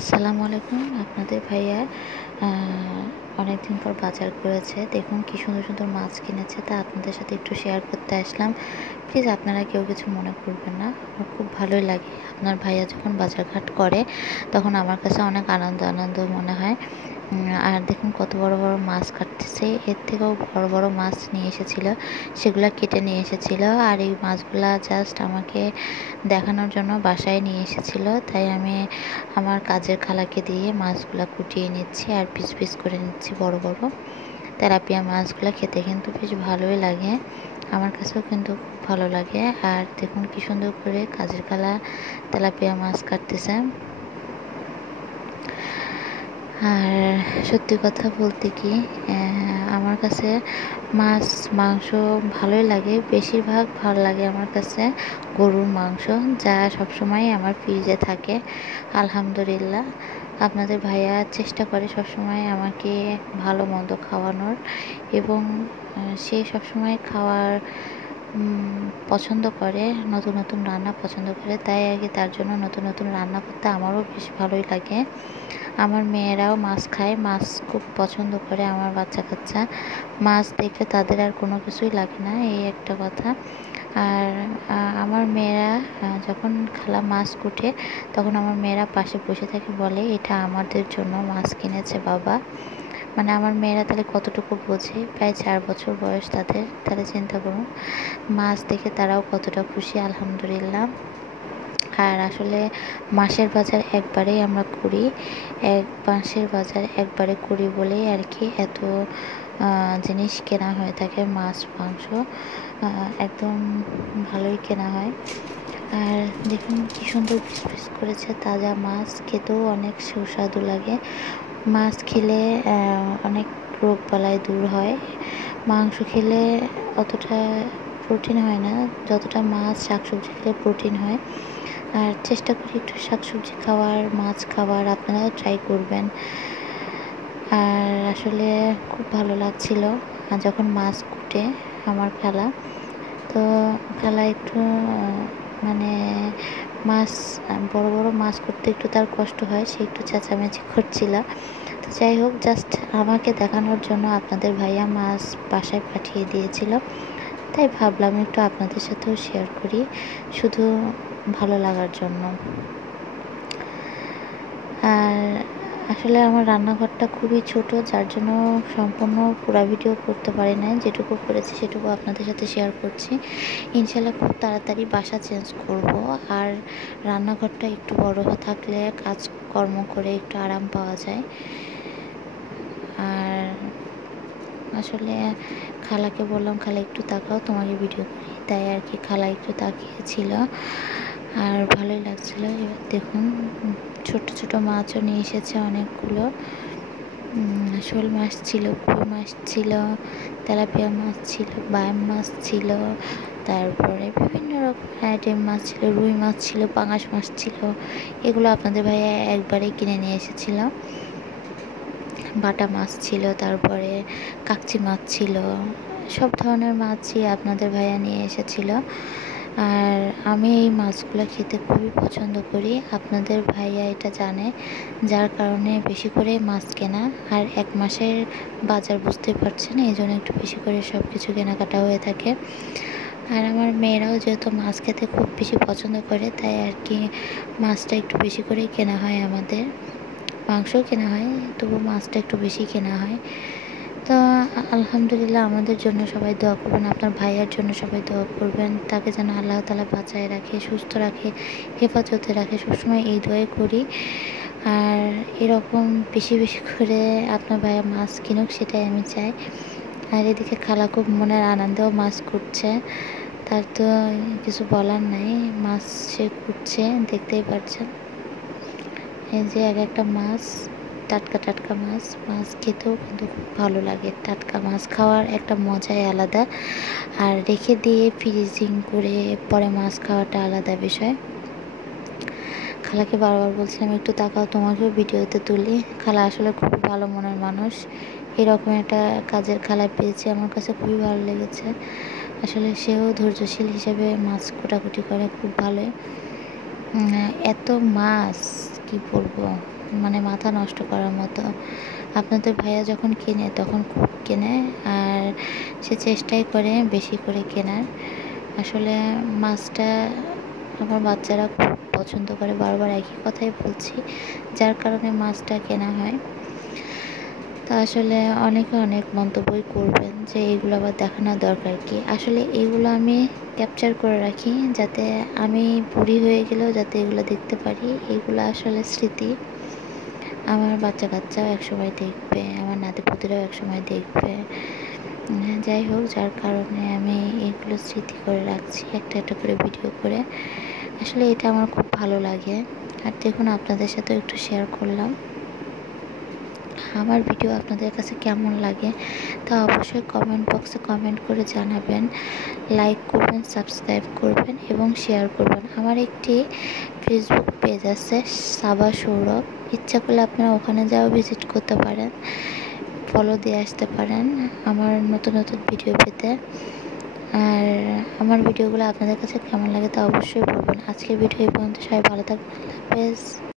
আসসালামু আলাইকুম। আপনাদের ভাইয়া আ অনেকদিন পর বাজার করেছে। দেখুন কি সুন্দর, সুন্দর মাছ কিনেছে। তা আপনাদের সাথে একটু শেয়ার করতে আসলাম। প্লিজ আপনারা কেউ কিছু মনে করবেন না। আমার খুব ভালোই লাগে। আপনার ভাইয়া যখন বাজারঘাট করে তখন আমার কাছে অনেক আনন্দ, আনন্দ মনে হয়। আর দেখুন কত বড়, বড় মাছ কাটতেছে। এর থেকেও বড়, বড় মাছ নিয়ে এসেছিল। সেগুলা কেটে নিয়ে এসেছিল। আর এই মাছগুলা জাস্ট আমাকে দেখানোর জন্য বাসায় নিয়ে এসেছিল। তাই আমি আমার কাজের খালাকে দিয়ে মাছগুলা কুটিয়ে নিচ্ছি আর পিস পিস করে নিচ্ছি বড় বড়। তেলাপিয়া মাছগুলা খেতে কিন্তু বেশ ভালোই লাগে। আমার কাছেও কিন্তু খুব ভালো লাগে। আর দেখুন কি সুন্দর করে কাজের খালা তেলাপিয়া মাছ কাটতেছে। আর সত্যি কথা বলতে কি আমার কাছে মাছ মাংস ভালোই লাগে। বেশিরভাগ ভালো লাগে আমার কাছে গরুর মাংস, যা সবসময় আমার ফ্রিজে থাকে। আলহামদুলিল্লাহ। আপনাদের ভাইয়া চেষ্টা করে সবসময় আমাকে ভালো মন্দ খাওয়ানোর এবং সে সবসময় খাওয়ার পছন্দ করে, নতুন নতুন রান্না পছন্দ করে। তাই আর কি তার জন্য নতুন নতুন রান্না করতে আমারও বেশ ভালোই লাগে। আমার মেয়েরাও মাছ খায়, মাছ খুব পছন্দ করে আমার বাচ্চা-কাচ্চা। মাছ দেখলে তাদের আর কোনো কিছুই লাগে না, এই একটা কথা। আর আমার মেয়েরা যখন খালা মাছ কুটে তখন আমার মেয়েরা পাশে বসে থেকে বলে, "এটা আমাদের জন্য মাছ কিনেছে বাবা।" মানে আমার মেয়েরা তাহলে কতটুকু বোঝে, প্রায় 4 বছর বয়স তাদের। তাহলে চিন্তা করুন মাছ দেখে তারাও কতটা খুশি, আলহামদুলিল্লাহ। আর আসলে মাসের বাজার একবারেই আমরা করি, মাসের বাজার একবারে করি বলেই আর কি এত জিনিস কেনা হয়ে থাকে। মাছ মাংস একদম ভালোই কেনা হয়। আর দেখুন কি সুন্দর পিস পিস করেছে তাজা মাছ, খেতেও অনেক সুস্বাদু লাগে। মাছ খেলে অনেক রোগ বালাই দূর হয়। মাংস খেলে অতটা প্রোটিন হয় না যতটা মাছ শাকসবজি খেলে প্রোটিন হয়। আর চেষ্টা করি একটু শাকসবজি খাওয়ার, মাছ খাওয়ার। আপনারাও ট্রাই করবেন। আর আসলে খুব ভালো লাগছিল যখন মাছ কুটে আমার খালা। তো খালা একটু মানে মাছ বড় বড় মাছ করতে একটু তার কষ্ট হয়, সে একটু চেঁচামেচি করছিল। তো যাই হোক, জাস্ট আমাকে দেখানোর জন্য আপনাদের ভাইয়া মাছ বাসায় পাঠিয়ে দিয়েছিল। তাই ভাবলাম একটু আপনাদের সাথেও শেয়ার করি, শুধু ভালো লাগার জন্য। আর আসলে আমার রান্নাঘরটা খুবই ছোট, যার জন্য সম্পূর্ণ পুরো ভিডিও করতে পারি নাই। যেটুকু করেছি সেটুকু আপনাদের সাথে শেয়ার করছি। ইনশাল্লাহ খুব তাড়াতাড়ি বাসা চেঞ্জ করব। আর রান্নাঘরটা একটু বড় থাকলে কাজকর্ম করে একটু আরাম পাওয়া যায়। আর আসলে খালাকে বললাম, খালা একটু তাকাও, তোমাকে ভিডিও করি। তাই আর কি খালা একটু তাকিয়েছিল আর ভালোই লাগছিল। এবার দেখুন ছোট ছোট মাছও নিয়ে এসেছে অনেকগুলো। শোল মাছ ছিল, কই মাছ ছিল, তেলাপিয়া মাছ ছিল, বায়াম মাছ ছিল, তারপরে বিভিন্ন রকম আইটেম মাছ ছিল, রুই মাছ ছিল, পাঙাশ মাছ ছিল। এগুলো আপনাদের ভাইয়া একবারেই কিনে নিয়ে এসেছিল। বাটা মাছ ছিল, তারপরে কাকচি মাছ ছিল, সব ধরনের মাছই আপনাদের ভাইয়া নিয়ে এসেছিল। আর আমি এই মাছগুলো খেতে খুবই পছন্দ করি, আপনাদের ভাইয়া এটা জানে, যার কারণে বেশি করে মাছ কেনা। আর 1 মাসের বাজার বুঝতে পারছেন, এই জন্য একটু বেশি করে সব কিছু কেনাকাটা হয়ে থাকে। আর আমার মেয়েরাও যেহেতু মাছ খেতে খুব বেশি পছন্দ করে, তাই আর কি মাছটা একটু বেশি করেই কেনা হয় আমাদের। মাংসও কেনা হয়, তবু মাছটা একটু বেশি কেনা হয়। তো আলহামদুলিল্লাহ, আমাদের জন্য সবাই দোয়া করবেন, আপনার ভাইয়ার জন্য সবাই দোয়া করবেন, তাকে যেন আল্লাহ তাআলা বাঁচায় রাখে, সুস্থ রাখে, হেফাজতে রাখে, সবসময় এই দোয়াই করি। আর এরকম বেশি বেশি করে আপনার ভাইয়া মাছ কিনুক, সেটাই আমি চাই। আর এদিকে খালা খুব মনের আনন্দেও মাছ কুটছে, তার তো কিছু বলার নাই, মাছ সে কুটছে, দেখতেই পারছেন। এই যে এক একটা মাছ, টাটকা টাটকা মাছ। মাছ খেতেও কিন্তু খুব ভালো লাগে, টাটকা মাছ খাওয়ার একটা মজাই আলাদা। আর রেখে দিয়ে ফ্রিজিং করে পরে মাছ খাওয়াটা আলাদা বিষয়। খালাকে বারবার বলছিলাম একটু তাকাও, তোমাকেও ভিডিওতে তুলি। খালা আসলে খুবই ভালো মনের মানুষ, এরকম একটা কাজের খালা পেয়েছে, আমার কাছে খুবই ভালো লেগেছে। আসলে সেও ধৈর্যশীল হিসেবে মাছ কোটাকুটি করে খুব ভালোই। এত মাছ কি বলবো, মানে মাথা নষ্ট করার মতো। আপনাদের ভাইয়া যখন কেনে তখন খুব কেনে, আর সে চেষ্টাই করে বেশি করে কেনার। আসলে মাছটা আমার বাচ্চারা খুব পছন্দ করে, বারবার একই কথাই বলছি, যার কারণে মাছটা কেনা হয়। তা আসলে অনেকে অনেক মন্তব্যই করবেন যে এগুলো আবার দেখানোর দরকার কি। আসলে এগুলো আমি ক্যাপচার করে রাখি যাতে আমি বুড়ি হয়ে গেলেও যাতে এগুলো দেখতে পারি। এগুলো আসলে স্মৃতি। আমার বাচ্চা কাচ্চাও একসময় দেখবে, আমার নাতিপুতিরাও একসময় দেখবে। যাই হোক, যার কারণে আমি এগুলো স্মৃতি করে রাখছি একটা একটা করে ভিডিও করে। আসলে এটা আমার খুব ভালো লাগে। আর দেখুন, আপনাদের সাথেও একটু শেয়ার করলাম। আমার ভিডিও আপনাদের কাছে কেমন লাগে তা অবশ্যই কমেন্ট বক্সে কমেন্ট করে জানাবেন। লাইক করবেন, সাবস্ক্রাইব করবেন এবং শেয়ার করবেন। আমার একটি ফেসবুক পেজ আছে, সাবা সৌরভ। ইচ্ছা করলে আপনারা ওখানে যাও ভিজিট করতে পারেন, ফলো দিয়ে আসতে পারেন আমার নতুন নতুন ভিডিও পেতে। আর আমার ভিডিওগুলো আপনাদের কাছে কেমন লাগে তা অবশ্যই বলবেন। আজকের ভিডিও এই পর্যন্ত। সবাই ভালো থাকবেন। আল্লাহ হাফেজ।